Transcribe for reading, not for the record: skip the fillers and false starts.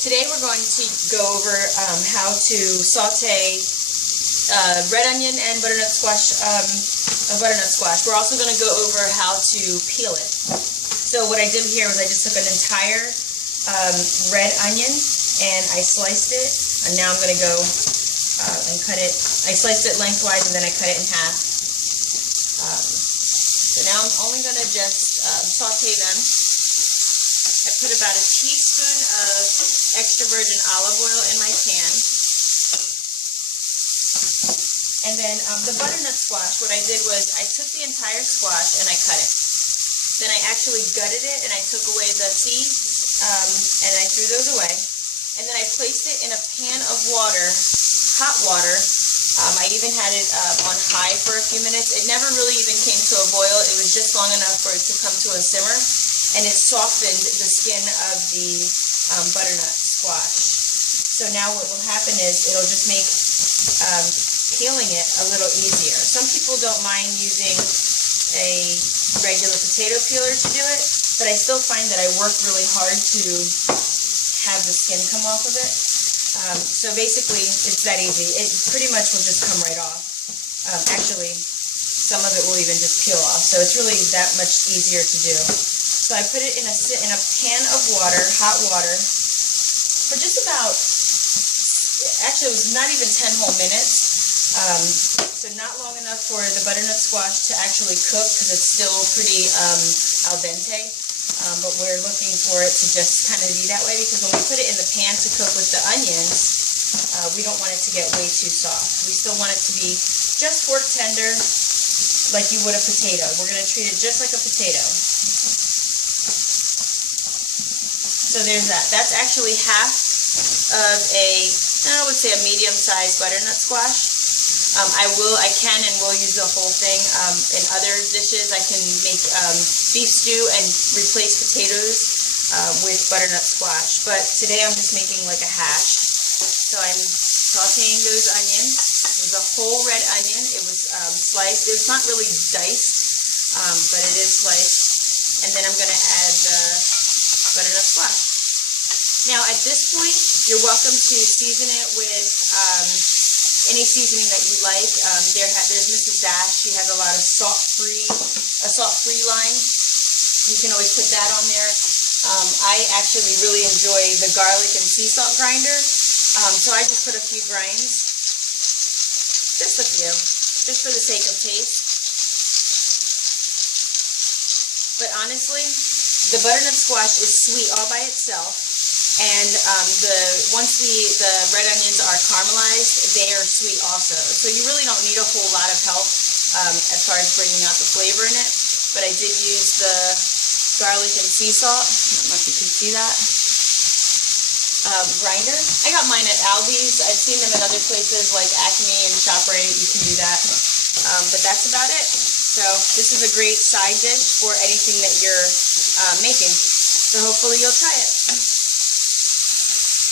Today we're going to go over how to saute red onion and butternut squash. We're also going to go over how to peel it. So what I did here was I just took an entire red onion and I sliced it, and now I'm going to go and cut it. I sliced it lengthwise and then I cut it in half. So now I'm only going to just saute them. I put about a teaspoon of extra virgin olive oil in my pan. And then the butternut squash, what I did was I took the entire squash and I cut it. Then I actually gutted it and I took away the seeds and I threw those away. And then I placed it in a pan of water, hot water. I even had it on high for a few minutes. It never really even came to a boil. It was just long enough for it to come to a simmer. And it softened the skin of the butternut squash. So now what will happen is it'll just make peeling it a little easier. Some people don't mind using a regular potato peeler to do it, but I still find that I work really hard to have the skin come off of it. So basically, it's that easy. It pretty much will just come right off. Actually, some of it will even just peel off. So it's really that much easier to do. So I put it in a pan of water, hot water, for just about, actually it was not even 10 whole minutes. So not long enough for the butternut squash to actually cook because it's still pretty al dente. But we're looking for it to just kind of be that way because when we put it in the pan to cook with the onions, we don't want it to get way too soft. We still want it to be just fork tender like you would a potato. We're going to treat it just like a potato. So there's that. That's actually half of I would say a medium-sized butternut squash. I can and will use the whole thing. In other dishes, I can make beef stew and replace potatoes with butternut squash. But today I'm just making like a hash. So I'm sauteing those onions. It was a whole red onion. It was sliced. It's not really diced, but it is sliced. And then I'm going to add the butternut squash. Now at this point, you're welcome to season it with any seasoning that you like. There's Mrs. Dash. She has a lot of salt-free line. You can always put that on there. I actually really enjoy the garlic and sea salt grinder, so I just put a few grinds, just a few, just for the sake of taste. But honestly, the butternut squash is sweet all by itself. And once the red onions are caramelized, they are sweet also. So you really don't need a whole lot of help as far as bringing out the flavor in it. But I did use the garlic and sea salt. I don't know if you can see that. Grinder. I got mine at Aldi's. I've seen them in other places like Acme and ShopRite. You can do that. But that's about it. So this is a great side dish for anything that you're making. So hopefully you'll try it.